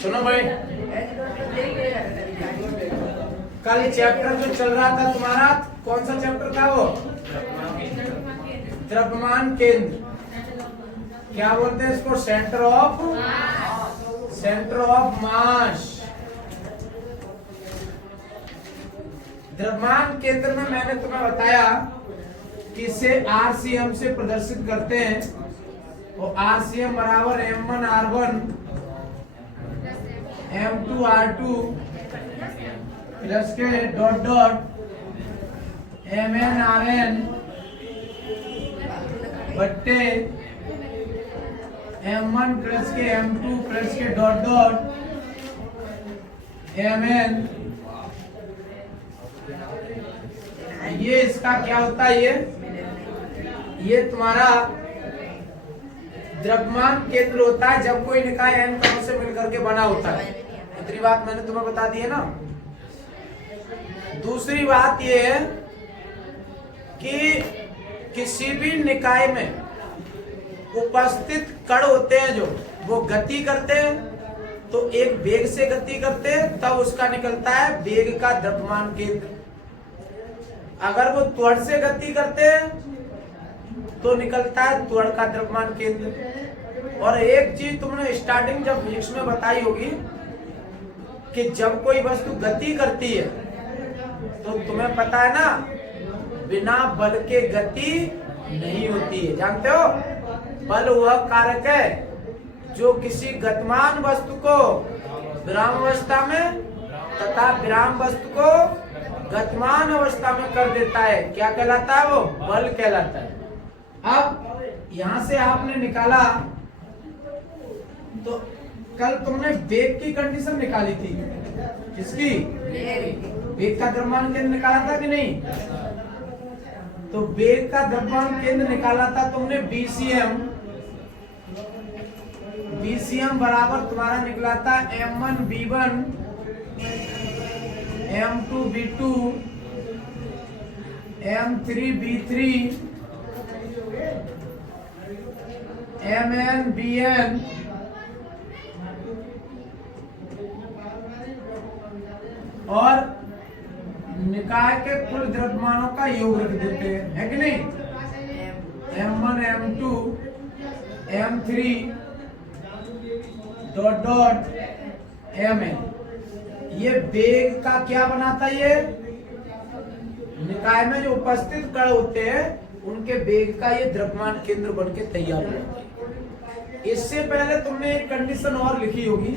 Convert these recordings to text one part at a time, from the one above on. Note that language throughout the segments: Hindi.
सुनो भाई, कल चैप्टर जो चल रहा था तुम्हारा, कौन सा चैप्टर था वो? द्रव्यमान केंद्र। क्या बोलते हैं इसको? Centre of mass. द्रव्यमान केंद्र में मैंने तुम्हें बताया कि इसे आरसीएम से प्रदर्शित करते हैं, और आरसीएम बराबर M1R1 M2R2 प्लस के डॉट डॉट MnRn बट्टे M1 प्लस के M2 प्लस के डॉट डॉट Mn। ये इसका क्या होता है? ये तुम्हारा द्रव्यमान केंद्र होता है जब कोई निकाय n कणों से मिलकर के बना होता है। इतनी बात मैंने तुम्हें बता दी है ना। दूसरी बात ये है कि किसी भी निकाय में उपस्थित कण होते हैं जो वो गति करते हैं, तो एक वेग से गति करते हैं, तब उसका निकलता है वेग का द्रव्यमान केंद्र। अगर वो त्वरण से गति करते हैं तो निकलता है त्वरण का द्रव्यमान केंद्र। और एक चीज तुमने स्टार्टिंग जब फिजिक्स में बताई होगी कि जब कोई वस्तु गति करती है तो तुम्हें पता है ना, बिना बल के गति नहीं होती है। जानते हो, बल वह कारक है जो किसी गतिमान वस्तु को विराम अवस्था में तथा विराम वस्तु को गतिमान अवस्था में कर देता है। क्या कहलाता है वो? बल कहलाता है। अब यहां से आपने निकाला, तो कल तुमने वेग की कंडीशन निकाली थी। किसकी? वेग का द्रव्यमान केंद्र निकाला था कि नहीं? तो वेग का द्रव्यमान केंद्र निकाला था तुमने BCM। BCM बराबर तुम्हारा निकला था M1V1 M2V2 M3V3 MnBn और निकाय के कुल द्रव्यमानों का योग रख देते हैं, है कि नहीं? M1 M2 M3 dot dot Mn। ये वेग का क्या बनाता है? ये निकाय में जो उपस्थित कण होते हैं उनके वेग का ये द्रव्यमान केंद्र बन के तैयार हो जाता है। इससे पहले तुमने एक कंडीशन और लिखी होगी,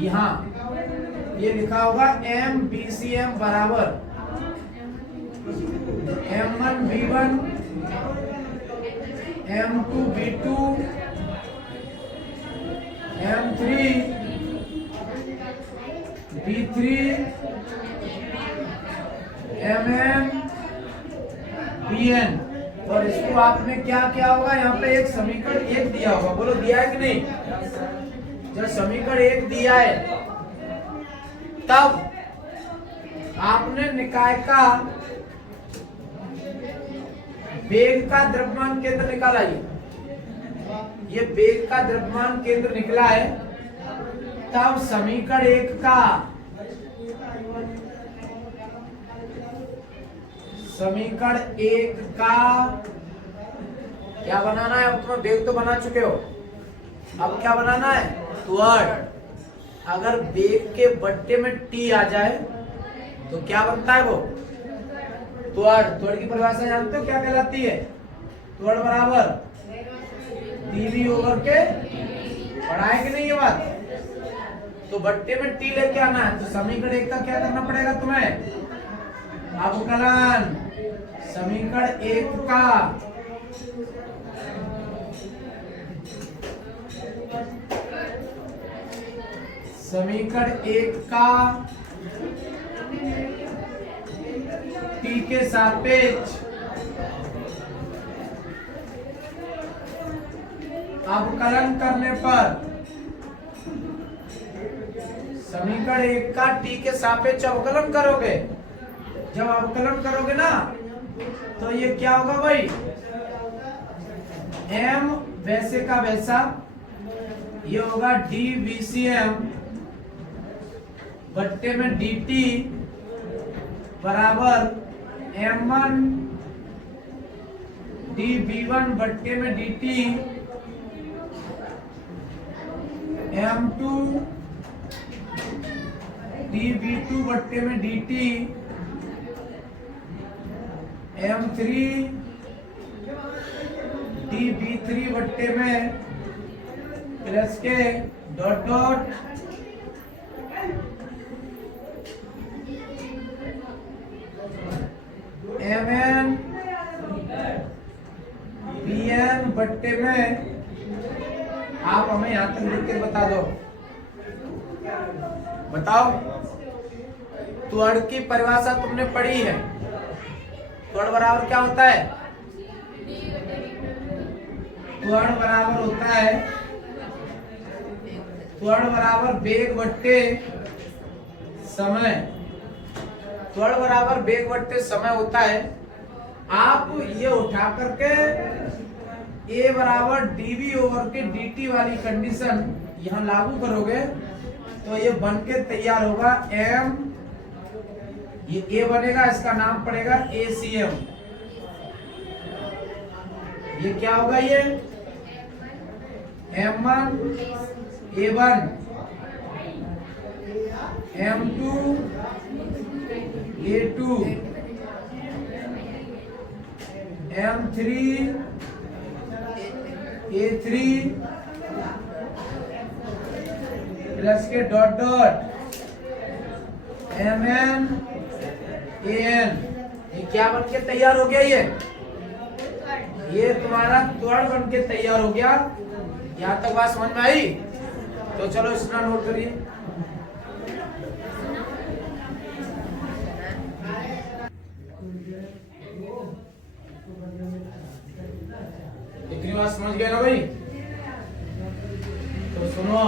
यहाँ ये लिखा होगा MBCM बराबर M1V1 M2V2 M3V3 MnBn। और इसको आपने क्या किया होगा? यहाँ पे एक समीकरण 1 दिया होगा। बोलो, दिया है कि नहीं? जब समीकरण 1 दिया है तब आपने निकाय का वेग का द्रव्यमान केंद्र निकाला। ये वेग का द्रव्यमान केंद्र निकला है, तब समीकरण 1 का क्या बनाना है? अब तुम्हें वेग तो बना चुके हो, अब क्या बनाना है? त्वरण। अगर वेग के बट्टे में T आ जाए तो क्या बनता है वो? त्वरण। त्वरण की परिभाषा जानते हो क्या कहलाती है? त्वरण बराबर dv ओवर के, पढ़ाए कि नहीं ये बात? तो बट्टे में T लेके आना है, तो समीकरण 1 का क्या करना पड़ेगा तुम्हें? अवकलन। समीकरण 1 का T के सापेक्ष अवकलन करने पर, समीकरण 1 का T के सापेक्ष अवकलन करोगे। जब अवकलन करोगे ना तो ये क्या होगा भाई, m वैसे का वैसा, ये होगा dVcm बट्टे में dt बराबर m1 dV1 बट्टे में dt m2 dV2 बट्टे में dt m3 dV3 बट्टे में प्लस के डॉट डॉट mn bn बट्टे में, आप हमें यहां तक लिख के बता दो, बताओ। त्वड़ की परिभाषा तुमने पढ़ी है, त्वड़ बराबर क्या होता है, त्वड़ बराबर होता है, त्वड़ बराबर वेग बट्टे समय, त्वड़ बराबर वेग बट्टे समय होता है। आप ये उठा करके a बराबर dv ओवर के dt वाली कंडीशन यहां लागू करोगे तो ये बन के तैयार होगा m, ये a बनेगा, इसका नाम पड़ेगा ACM। ये क्या होगा, ये m1 A1 m2 A2 m3 A3 plus के डॉट डॉट mn an। ये क्या बन के तैयार हो गया, ये तुम्हारा त्वड़ बन के तैयार हो गया। यहाँ तक बात समझ में आई? तो चलो इसका नोट करिए। इतनी बात समझ गए ना भाई? तो सुनो,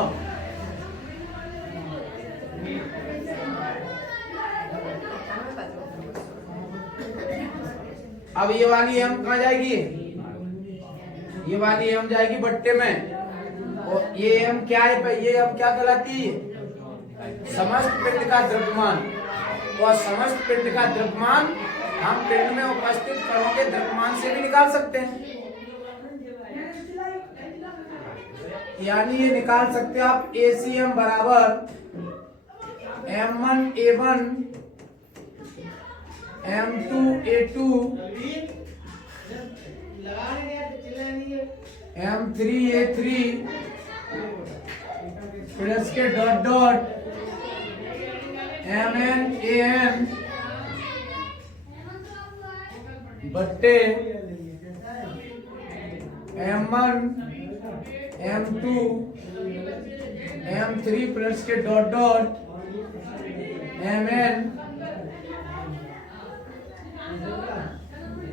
अब ये वाली m कहाँ जाएगी, ये वाली m जाएगी बट्टे में, और ये m क्या है, ये m क्या कहलाती है, समस्त पिंड का द्रव्यमान। और समस्त पिंड का द्रव्यमान हम पिंड में उपस्थित कणों के द्रव्यमान से भी निकाल सकते हैं। यानी ये निकाल सकते हो आप ACM बराबर m1 A1 m2 A2 m3 A3 plus के डॉट डॉट mn an बट्टे m1 m2 m3 प्लस के डॉट डॉट mn।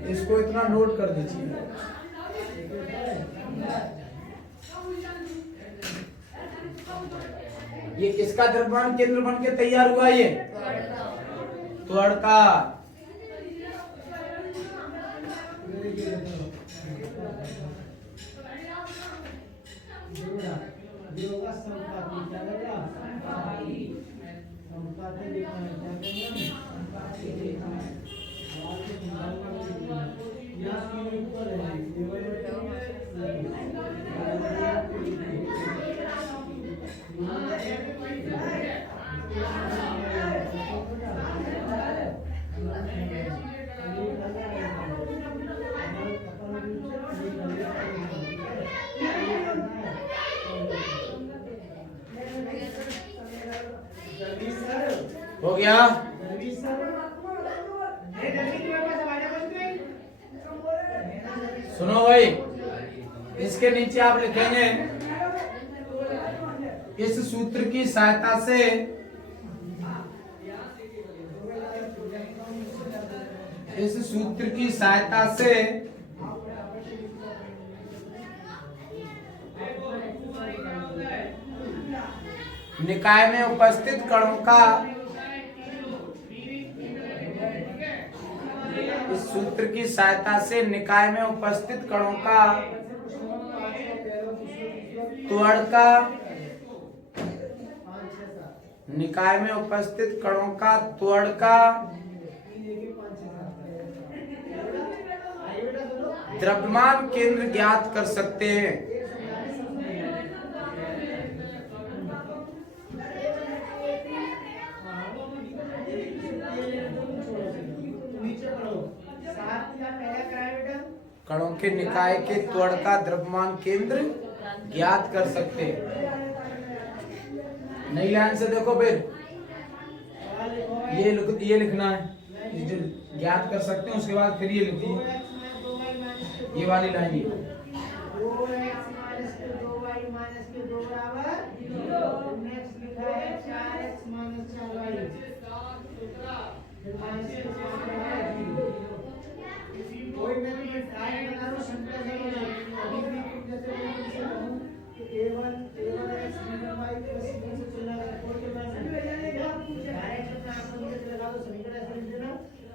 इसको इतना नोट कर दीजिए। ये किसका द्रव्यमान केंद्र बन के तैयार हुआ, ये त्वड़ का। हो गया? सुनो भाई, इसके नीचे आप लिखेंगे इस सूत्र की सहायता से निकाय में उपस्थित कणों का इस सूत्र की सहायता से निकाय में उपस्थित कणों का त्वरण का निकाय में उपस्थित कणों का त्वरण का द्रव्यमान केंद्र ज्ञात कर सकते हैं। कणों के निकाय के त्वरण का द्रव्यमान केंद्र ज्ञात कर सकते हैं। नई लाइन से देखो फिर ये लिखना है जो ज्ञात कर सकते हैं, उसके बाद फिर ये लिखो ये वाली लाइन ही।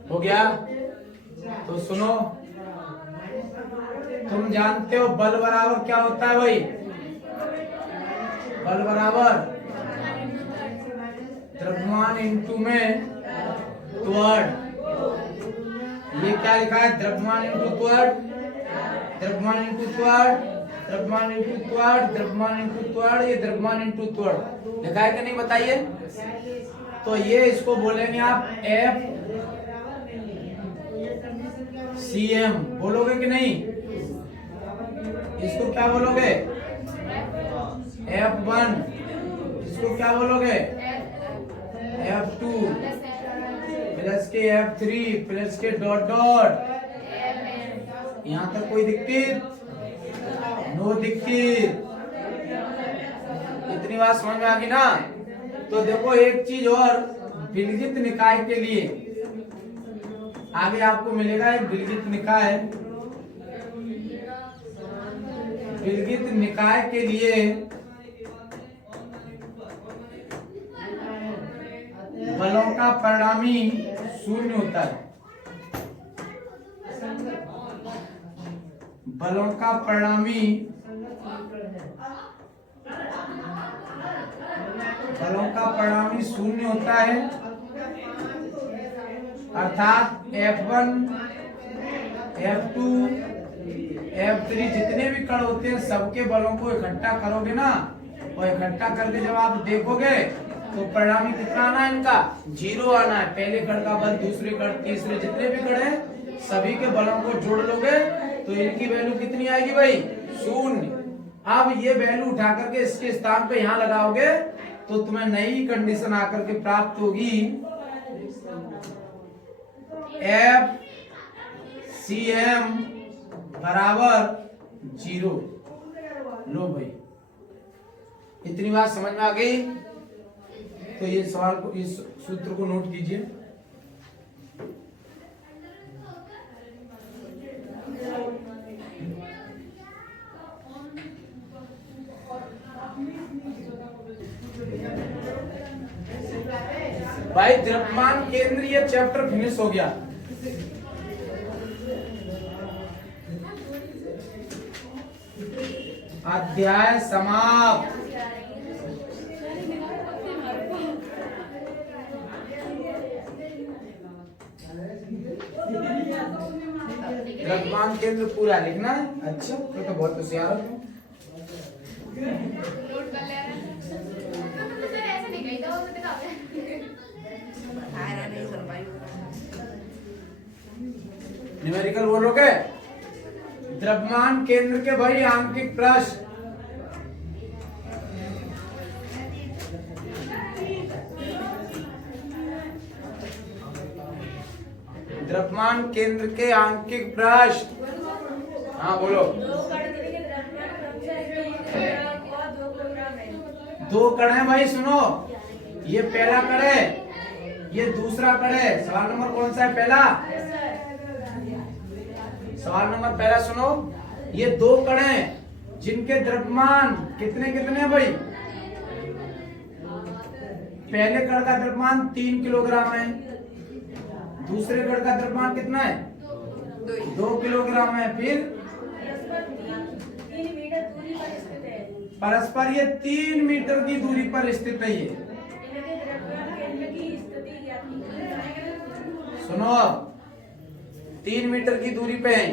हो गया? तो सुनो, तुम जानते हो बल बराबर क्या होता है भाई? बल बराबर द्रव्यमान इंटू में त्वरण। ये क्या लिखा है? द्रव्यमान इंटू त्वरण, द्रव्यमान इंटू त्वरण, द्रव्यमान इंटू त्वरण, द्रव्यमान इंटू त्वरण, ये द्रव्यमान इंटू त्वरण लिखा है कि नहीं बताइए? तो ये इसको बोलेंगे आप एफ सी एम, बोलोगे कि नहीं? इसको क्या बोलोगे? F1, इसको क्या बोलोगे? F2 प्लस के F3 प्लस के डॉट डॉट। यहाँ तक कोई दिक्कत? नो दिक्कत। इतनी बात समझ में आ गई ना? तो देखो एक चीज और, विलगित निकाय के लिए आगे आपको मिलेगा एक विलगित निकाय। विलगित निकाय के लिए बलों का परिणामी शून्य होता है। बलों का परिणामी शून्य होता है, अर्थात F1, F2, F3 जितने भी कण होते हैं सबके बलों को इकट्ठा करोगे ना, और इकट्ठा करके जब आप देखोगे तो परिणामी कितना आना है? इनका 0 आना है। पहले कण का बल, दूसरे कण, तीसरे जितने भी कण हैं सभी के बलों को जोड़ लोगे तो इनकी वैल्यू कितनी आएगी भाई? 0। अब ये वैल्यू उठा करके इसके स्थान पे यहाँ लगाओगे तो तुम्हें नई कंडीशन आकर के प्राप्त होगी एफ सी एम बराबर 0। लो भाई, इतनी बात समझ में आ गई? तो ये सवाल को, इस सूत्र को नोट कीजिए। भाई द्रव्यमान केंद्र, ये चैप्टर फिनिश हो गया। अध्याय समाप्त। द्रव्यमान केंद्र पूरा लिखना है। अच्छा, तो बहुत होशियार हो। न्यूमेरिकल बोलोगे? द्रव्यमान केंद्र के भाई आंकिक प्रश्न। द्रव्यमान केंद्र के आंकिक प्रश्न। हाँ बोलो। 2 कण है भाई, सुनो। ये पहला कण है, ये दूसरा कण है। सवाल नंबर कौन सा है? पहला। सवाल नंबर पहला सुनो। ये 2 कण हैं जिनके द्रव्यमान कितने कितने हैं भाई? पहले कण का द्रव्यमान 3 किलोग्राम है, दूसरे कण का द्रव्यमान कितना है? 2 किलोग्राम है। फिर परस्पर ये 3 मीटर की दूरी पर स्थित है। ये सुनो, 3 मीटर की दूरी पे है।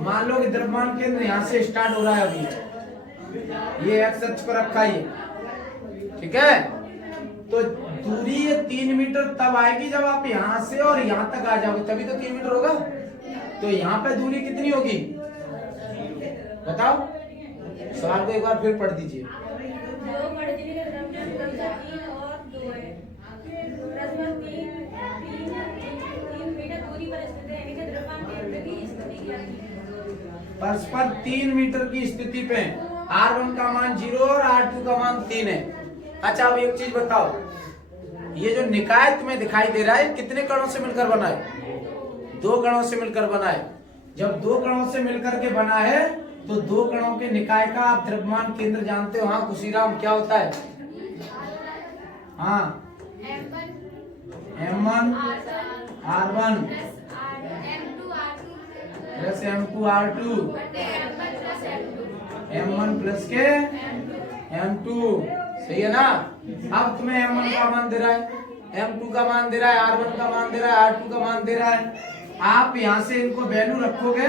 मान लो कि द्रव्यमान केंद्र यहाँ से स्टार्ट हो रहा है अभी, ये एक्स अक्ष पर रखा है, ठीक है। तो दूरी ये 3 मीटर तब आएगी जब आप यहाँ से और यहाँ तक आ जाओगे, तभी तो 3 मीटर होगा। तो यहाँ पे दूरी कितनी होगी बताओ? सवाल को एक बार फिर पढ़ दीजिए। परस्पर 3 मीटर की स्थिति पे R1 का मान 0 और R2 का मान 3 है। अच्छा, अब एक चीज बताओ, ये जो निकाय तुम्हें दिखाई दे रहा है कितने कणों से मिलकर बना है? 2 कणों से मिलकर बना है। जब 2 कणों से मिलकर के बना है तो 2 कणों के निकाय का आप द्रव्यमान केंद्र जानते हो। हाँ खुशीराम, क्या होता है? हाँ M1 R1 plus M2 R2 M1 plus के M2, सही है ना। अब तुम्हें M1 का मान दे रहा है, M2 का मान दे रहा है, R1 का मान दे रहा है, R2 का मान दे रहा है। आप यहाँ से इनको वैल्यू रखोगे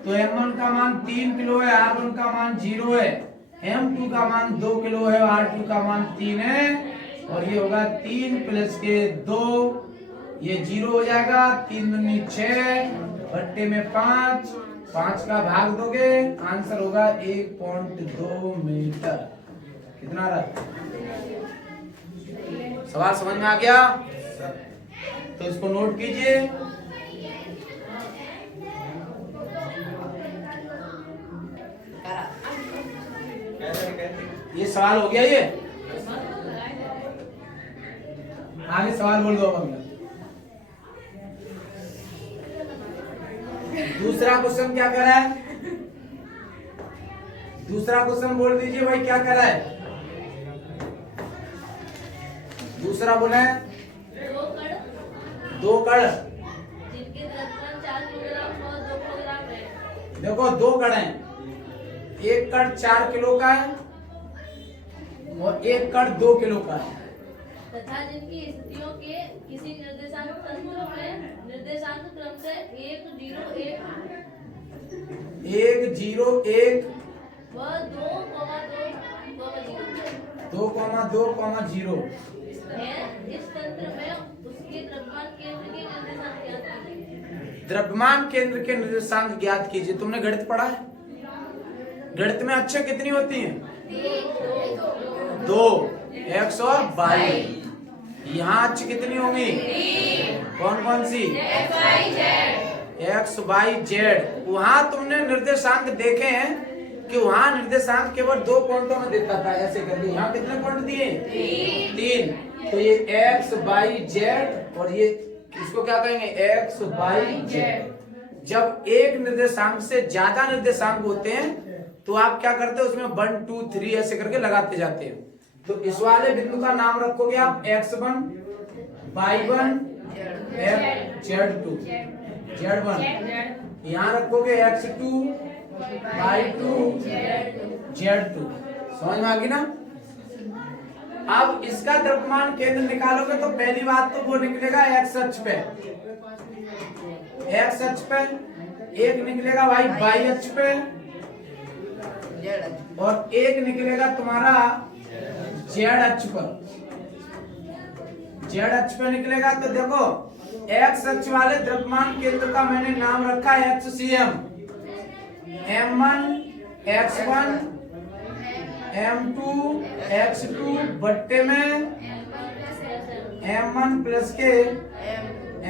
तो M1 का मान 3 किलो है, R1 का मान 0 है, M2 का मान 2 किलो है, R2 का मान 3 है, और ये होगा 3 प्लस के 2, ये 0 हो जाएगा। 3 दूनी 6 बट्टे में 5, 5 का भाग दोगे आंसर होगा 1.2 मीटर। कितना रहा? सवाल समझ में आ गया? तो इसको नोट कीजिए। ये सवाल हो गया। ये आगे सवाल बोल दो। अब दूसरा क्वेश्चन क्या कर रहा है? दूसरा क्वेश्चन बोल दीजिए भाई, क्या कर रहा है? दूसरा बोला है 2 कण जिनके द्रव्यमान 4 किलोग्राम और 2 किलोग्राम है। देखो 2 कण हैं, एक कण 4 किलो का है और एक कण 2 किलो का है, तथा जिनकी स्थितियों के किसी निर्देशांक तंत्र में निर्देशांक क्रम से 1 0 1 व 2,2,0 है। इस तंत्र में उसके द्रव्यमान केंद्र के निर्देशांक ज्ञात कीजिए। द्रव्यमान केंद्र के निर्देशांक ज्ञात कीजिए। तुमने गणित पढ़ा है? गणित में अक्षर कितनी होती हैं? 2, x और y। यहाँ अक्ष कितनी होंगी? कौन कौन सी? x y z। वहां तुमने निर्देशांक देखे हैं कि वहां निर्देशांक केवल 2 पॉइंटों में देता था, ऐसे करके। यहाँ कितने पॉइंट दिए? 3। तो ये x y z और ये इसको क्या कहेंगे? x y z। जब एक निर्देशांक से ज्यादा निर्देशांक होते हैं तो आप क्या करते हो? उसमें 1 2 3 ऐसे करके लगाते जाते हैं। तो इस वाले बिंदु का नाम रखोगे आप x1 y1 z2 z1। यहाँ रखोगे x2 y2 z2। समझ में आ गई ना? अब इसका द्रव्यमान केंद्र निकालोगे तो पहली बात तो वो निकलेगा x अक्ष पे, x अक्ष पे। एक निकलेगा y अक्ष पे और एक निकलेगा तुम्हारा z अक्ष पर। z अक्ष पे निकलेगा तो देखो x अक्ष वाले द्रव्यमान केंद्र का मैंने नाम रखा है HCM। M1 x1 M2 x2 बट्टे में M1 प्लस के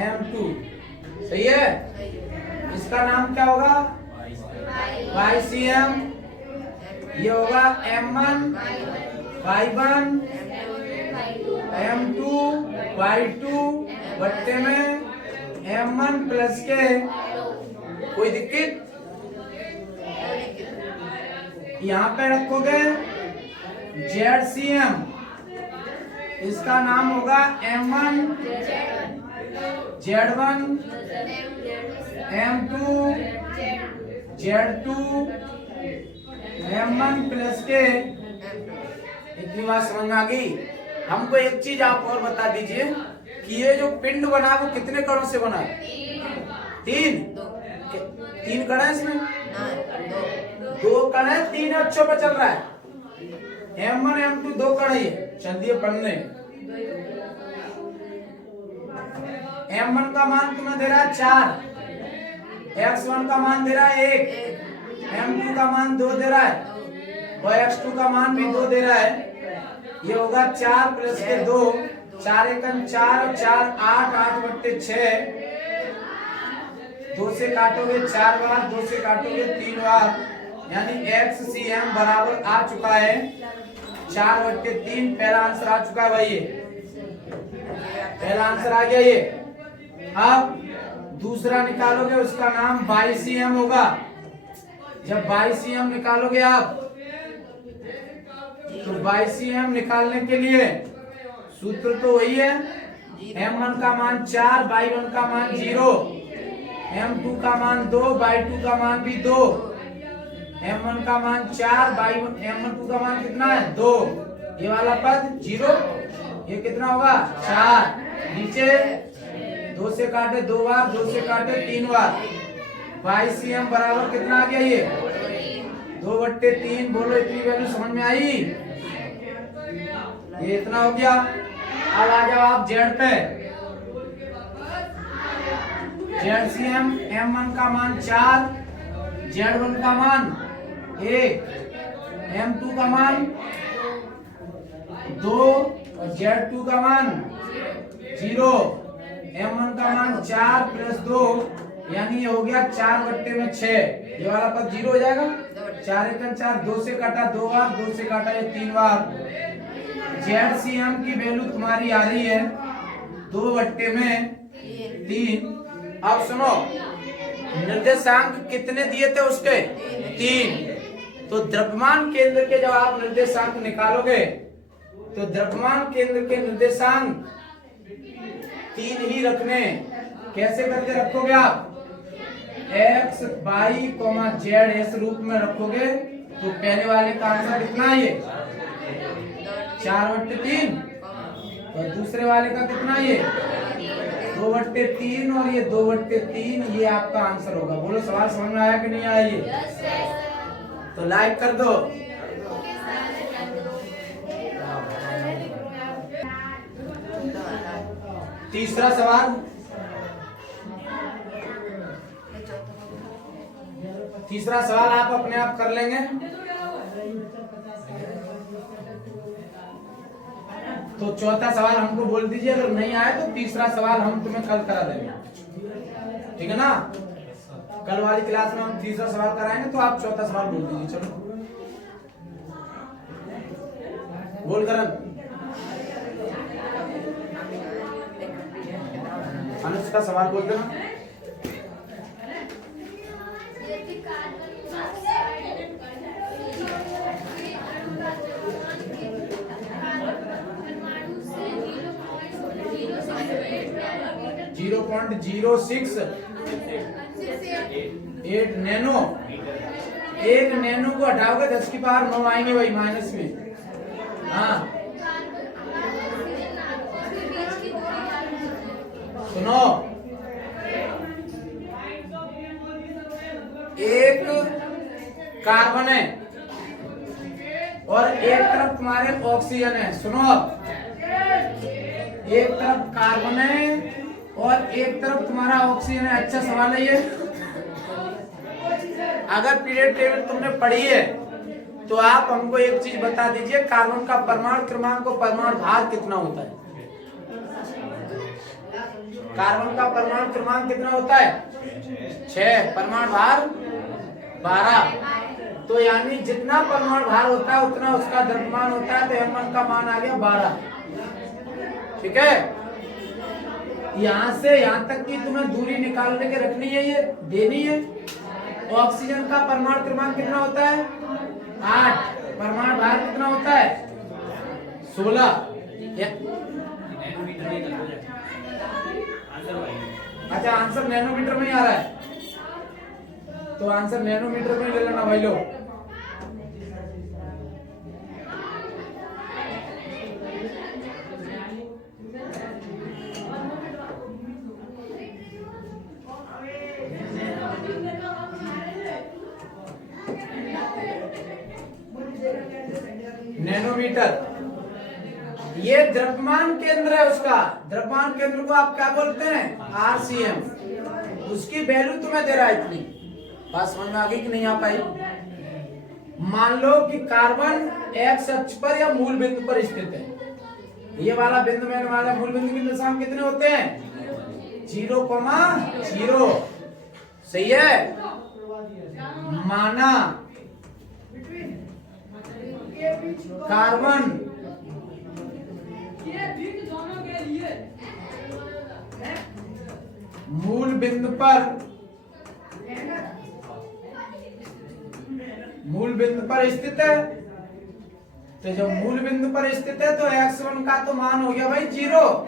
M2। सही है? इसका नाम क्या होगा? YCM। ये होगा M1 y1 M2 y2 बट्टे में M1 प्लस के। कोई दिक्कत? यहाँ पे रखोगे ZCM। इसका नाम होगा M1 Z1 M2 Z2 M1 plus के। इतनी बात समझ में आ गई। हमको एक चीज आप और बता दीजिए कि ये जो पिंड बना वो कितने कणों से बना है? 3 कण है इसमें? 2 कण है, 3 अक्षों पर चल रहा है। M1 M2 2 कण है। ये चलिए पढ़ने। M1 का मान तुम्हें दे रहा है 4, X1 का मान दे रहा है 1, M2 का मान 2 दे रहा है और X2 का मान भी 2 दे रहा है। ये होगा 4 प्लस के 2, 4 एकम 4 और 4 8, 8/6। 2 से काटोगे 4 बार, 2 से काटोगे 3 बार, यानी XCM बराबर आ चुका है 4/3। पहला आंसर आ चुका है भाई। ये पहला आंसर आ गया। ये अब दूसरा निकालोगे उसका नाम 22cm होगा। जब 22cm निकालोगे आप, तो 22cm निकालने के लिए सूत्र तो वही है। M1 का मान 4, Y1 का मान 0, M2 का मान 2, Y2 का मान भी 2। M1 का मान 4, M2 का मान कितना है? 2। ये वाला पद 0, ये कितना होगा? 4। नीचे 2 से काटे 2 बार, 2 से काटे 3 बार। 22cm बराबर कितना आ गया? ये 2/3। बोलो इतनी वैल्यू समझ में आई? ये इतना हो गया। अब आ जाओ आप Z पे। ZCM M1 का मान 4, Z1 का मान 1, M2 का मान 2 और Z2 का मान 0। M1 का मान 4 प्लस 2, यानी ये हो गया 4/6। ये वाला पद 0 हो जाएगा। 4 एकम 4, 2 से काटा 2 बार, 2 से काटा ये 3 बार। ZCM की वैल्यू तुम्हारी आ रही है 2/3। अब सुनो, निर्देशांक कितने दिए थे उसके? 3। तो द्रव्यमान केंद्र के जब आप निर्देशांक निकालोगे तो द्रव्यमान केंद्र के निर्देशांक 3 ही रखने। कैसे करके रखोगे आप? X, Y, Z इस रूप में रखोगे तो पहले वाले का आंसर कितना है? ये 4/3। और दूसरे वाले का कितना है? ये 2/3 और ये 2/3। ये आपका आंसर होगा। बोलो सवाल समझ में आया कि नहीं आया? ये तो लाइक कर दो। तीसरा सवाल, तीसरा सवाल आप अपने आप कर लेंगे। तो चौथा सवाल हमको बोल दीजिए, अगर नहीं आए तो तीसरा सवाल हम तुम्हें कल करा देंगे, ठीक है ना? कल वाली क्लास में हम तीसरा सवाल कराएंगे, तो आप चौथा सवाल बोल दीजिए। चलो बोल करण। अनुष्का सवाल बोल देना। Zero 0.06 nano. 1 नैनो को हटाओगे 10 की पावर 9 आएंगे भाई माइनस में। हाँ सुनो, एक कार्बन है और एक तरफ तुम्हारे ऑक्सीजन है। सुनो, एक तरफ कार्बन है और एक तरफ तुम्हारा ऑक्सीजन है। अच्छा सवाल है ये। अगर पीरियड टेबल तुमने पढ़ी है तो आप हमको एक चीज बता दीजिए, कार्बन का परमाणु क्रमांक और परमाणु भार कितना होता है? कार्बन का परमाणु क्रमांक कितना होता है? 6, परमाणु भार 12। तो यानी जितना परमाणु भार होता है उतना उसका द्रव्यमान होता है। तो M1 का मान आ गया 12, ठीक है? यहाँ से यहाँ तक की तुम्हें दूरी निकाल के रखनी है, ये देनी है। ऑक्सीजन का परमाणु क्रमांक कितना होता है? 8। परमाणु भार कितना होता है? 16। अच्छा आंसर नैनोमीटर में ही आ रहा है, तो आंसर नैनोमीटर में ही ले लेना भाई लोग। नैनोमीटर ये द्रव्यमान केंद्र है, उसका द्रव्यमान केंद्र को आप क्या बोलते हैं, आरसीएम। उसकी वैल्यू तुम्हें दे रहा है इतनी, बात समझ में आ गई कि नहीं आ पाई। मान लो कि कार्बन एक्स अक्ष पर या मूल बिंदु पर स्थित है, ये वाला बिंदु में वाला मूल बिंदु के निर्देशांक कितने होते हैं, 0,0। सही है, माना कार्बन मूल बिंदु पर स्थित है, तो जब मूल बिंदु पर स्थित है तो x1 का तो मान हो गया भाई 0,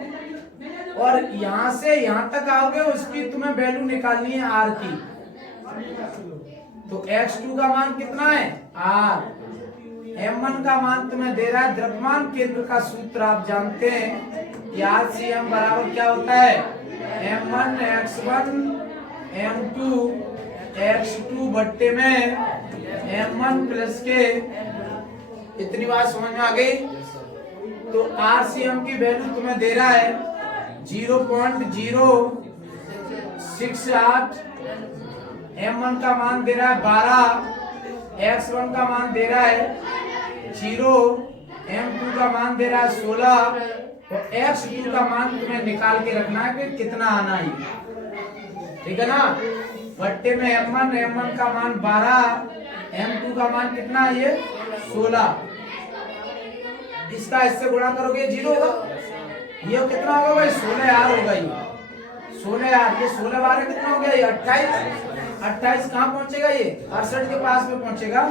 और यहां से यहां तक आओगे उसकी तुम्हें वैल्यू निकालनी है r की। तो x2 का मान कितना है r, m1 का मान तुम्हें दे रहा है। द्रव्यमान केंद्र का सूत्र आप जानते हैं कि RCM बराबर क्या होता है, m1 x1 m2 x2 बट्टे में m1 प्लस के। इतनी बात समझ में आ गई। तो RCM की वैल्यू तुम्हें दे रहा है 0.068, m1 का मान दे रहा है 12, x1 का मान दे रहा है 0, m2 का मान दे रहा है 16, तो x2 का मान तुम्हें निकाल के रखना है कि कितना आना है, ठीक है ना। बट्टे में m1 का मान 12, m2 का मान कितना है ये 16, इसका इससे गुणा करोगे 0 होगा, ये कितना होगा भाई 16r होगा, ये 16r, ये 16 12 कितना हो गया, ये 28 कहाँ पहुंचेगा, ये 68 के पास में पहुंचेगा।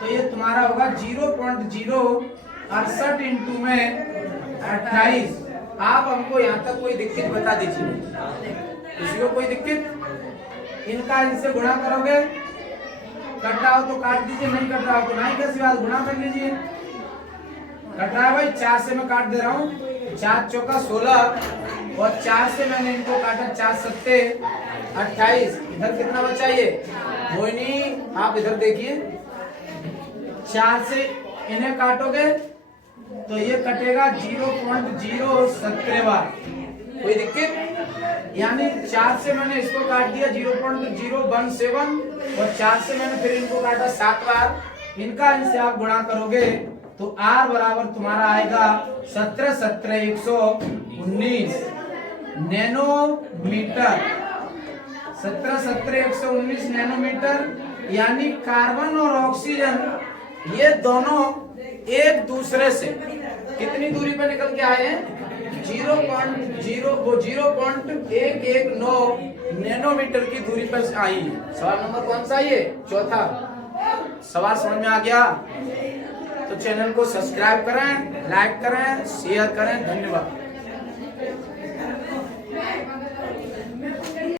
तो ये तुम्हारा होगा 0.068 इंटू में 28। आप हमको यहाँ तक कोई दिक्कत बता दीजिए, किसी को कोई दिक्कत, इनका इनसे गुणा करोगे, कट रहा हो तो काट दीजिए, नहीं कट रहा हो तो नहीं, कैसी बात, गुणा कर लीजिए। कट रहा है भाई, 4 से मैं काट दे रहा हूँ, 4 चौका 16 और 4 से मैंने इनको काटा, 4 सत्ते 28, इधर कितना बचा ये, कोई नहीं, आप इधर देखिए, 4 से इन्हें काटोगे तो ये कटेगा 0.017 बार, कोई दिक्कत, यानी 4 से मैंने इसको काट दिया 0.017 और 4 से मैंने फिर इनको काटा 7 बार, इनका इनसे आप गुणा करोगे तो R बराबर तुम्हारा आएगा 17 नैनोमीटर, 17 नैनोमीटर, यानी कार्बन और ऑक्सीजन ये दोनों एक दूसरे से कितनी दूरी पर निकल के आए हैं, 0.119 नैनोमीटर की दूरी पर आई है। सवाल नंबर कौन सा ये, चौथा सवाल। समझ में आ गया? तो चैनल को सब्सक्राइब करें, लाइक करें, शेयर करें। धन्यवाद।